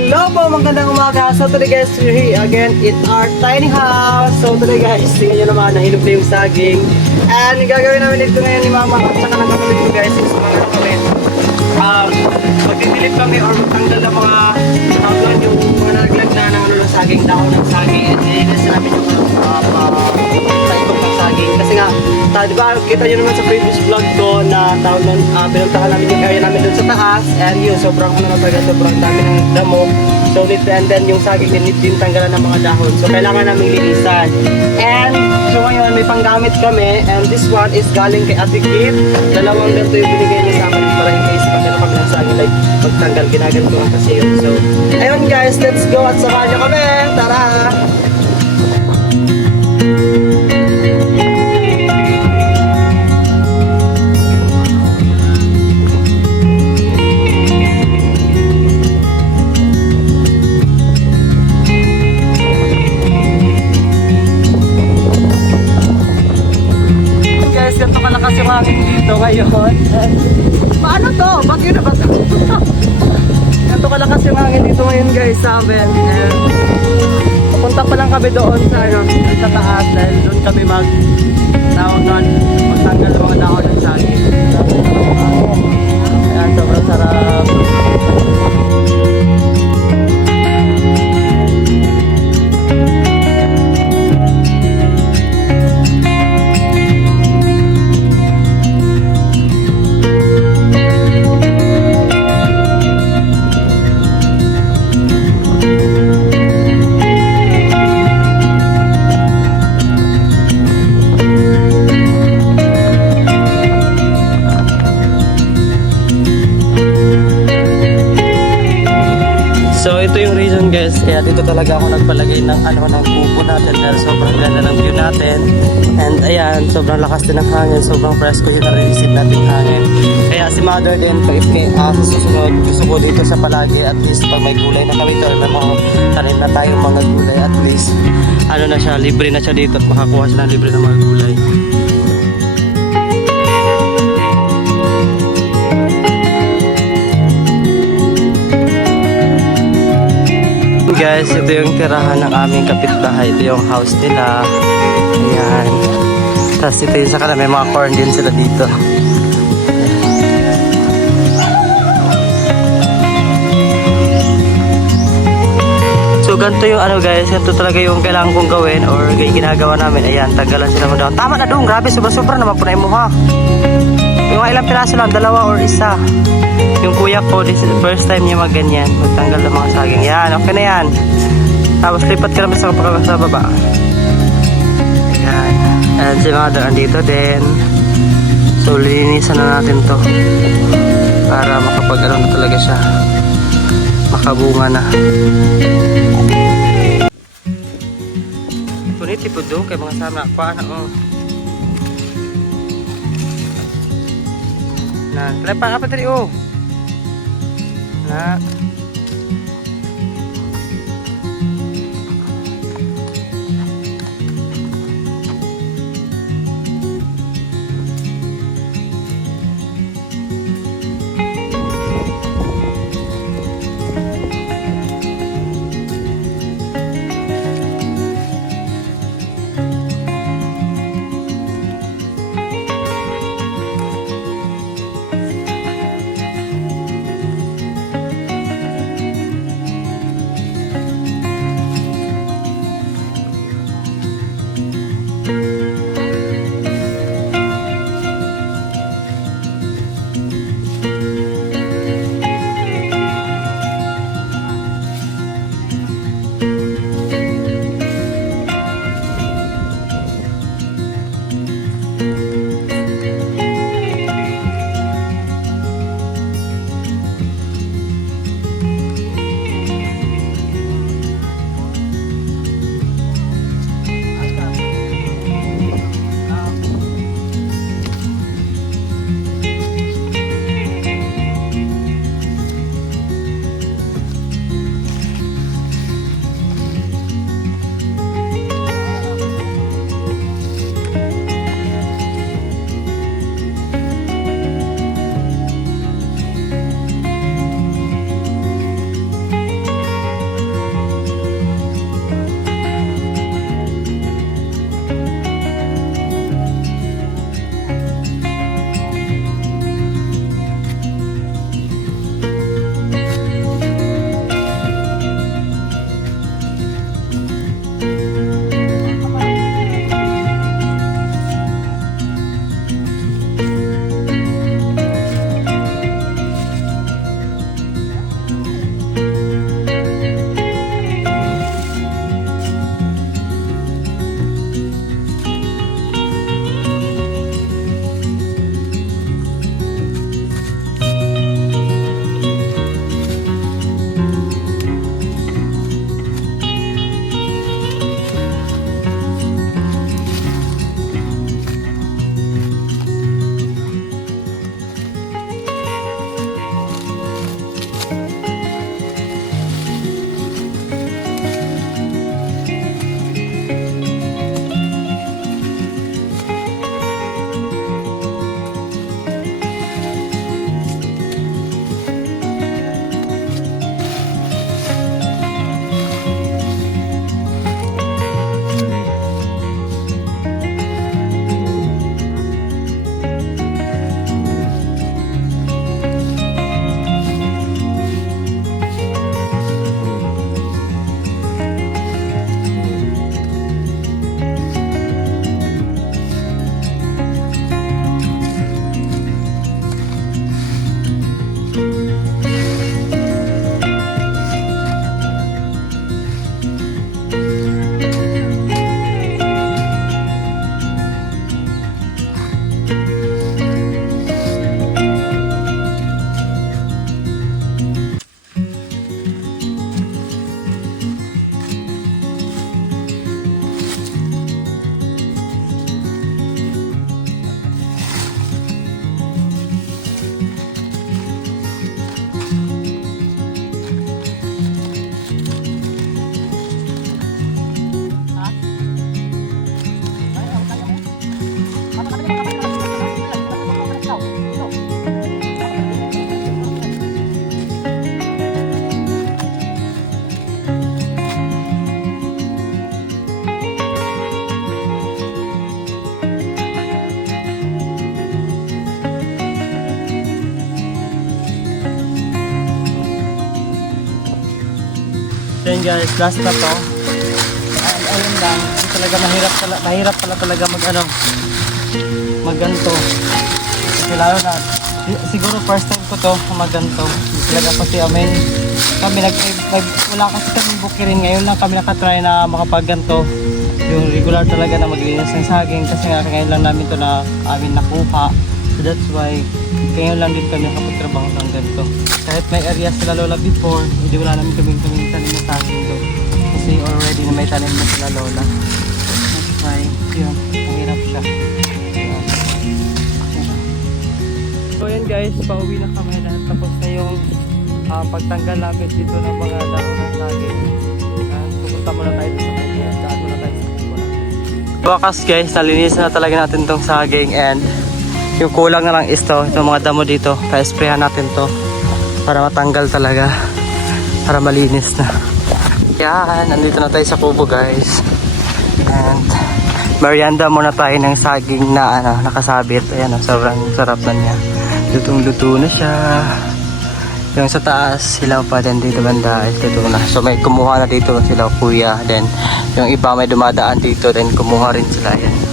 Hello po, magandang umaga. So today guys, we're here again in our tiny house. So today guys, tingnan nyo naman, nahilog na yung saging. And yung gagawin namin dito ngayon ni Mama at saka ng kapatid ko guys is mga kami. Magdidilip kami or magtanggal ng mga tawag yung mga nalaglag na ng saging, dahon ng saging. And nilinis namin yung paikot ng saging. Kasi nga, di ba, kita nyo naman sa previous vlog ko na tawag nun, pinuntahan namin yung area namin dun sa taas. And yun, sobrang sobrang dami ng damo. So, and then yung saging din tanggalan ng mga dahon. So, kailangan namin linisan. And, so ngayon, may panggamit kami. And this one is galing kay Ate Kip. Dalawang ganito yung binigay niya sa akin para in case pag pag nasaging like magtanggal, ginaganto ang kasi yun. So, ayun guys, let's go at samahan nyo kami. Tara! Ganito kalakas yung hangin dito ngayon. Paano to? Bagyo na ba to? Ganito kalakas yung hangin dito ngayon guys sa amin. Papunta pa lang kami doon sa, sa taas dahil doon kami magtanggal ng mga dahon ng saging. Ayan, sobrang sarap. So ito yung reason guys, kaya dito talaga ako nagpalagay ng ng kubo natin dahil sobrang ganda ng view natin. And ayan, sobrang lakas din ng hangin, sobrang presko yung nare-receive natin hangin. Kaya si mother din, sa susunod, gusto ko dito sa palagi at least pag may gulay na kami dito, may mga tanim na tayong mga gulay at least na siya, libre na siya dito at makakuha siya ng libre ng mga gulay. Guys, ito yung tirahan ng aming kapitbahay. Ito yung house nila. Ayan. Tapos ito yung sa kanila. May mga corn din sila dito. So ganito yung guys. Ito talaga yung kailangan kong gawin or ginagawa namin. Ayan, tanggalan sila mo daw. Tama na doon. Grabe, sobra-sobra naman po na mo ha. Yung ilang piraso lang, 2 or 1. Yung kuya ko, this is the first time niya magganyan. Magtanggal ng mga saging. Yan, okay na yan. Tapos lipat ka naman sa baba. Ayan. And si mother andito din. So linisan na natin to. Para makapag na talaga siya. Makabunga na. Punit po doon kay mga sama. Paano na, lepas apa tadi na. Then guys, last na to. And ayun lang, talaga mahirap pala talaga magganto. Kasi lalo na, siguro first time ko to magganto. Talaga kasi kami wala kasi kami bukirin. Ngayon lang kami nakatry na makapagganto. Yung regular talaga na maglinis ng saging. Kasi nga ngayon lang namin to na amin nakuha. So that's why, ngayon lang din kami nakapagtrabaho ng ganito. Kahit may area sila lola before, hindi wala namin tanim na saging doon. Kasi already na may tanim na sila lola. That's why, yun, mahirap siya. So yun guys, pauwi na kami na tapos na yung pagtanggal namin dito ng mga dahon ng saging. Pupunta muna tayo sa kubo. Daan muna tayo sa kubo natin. Wakas guys, nalinis na talaga natin tong saging and yung kulang na lang is to, itong mga damo dito. Kaya sprayan natin to para matanggal talaga, para malinis na. Yan, nandito na tayo sa kubo guys. And merienda muna tayo ng saging na nakasabit. Ayan, sobrang sarap na niya. Lutong-luto na siya. Yung sa taas, silaw pa din dito banda. Ito na. So may kumuha na dito sila kuya. Then yung iba may dumadaan dito. Then kumuha rin sila. Ayan.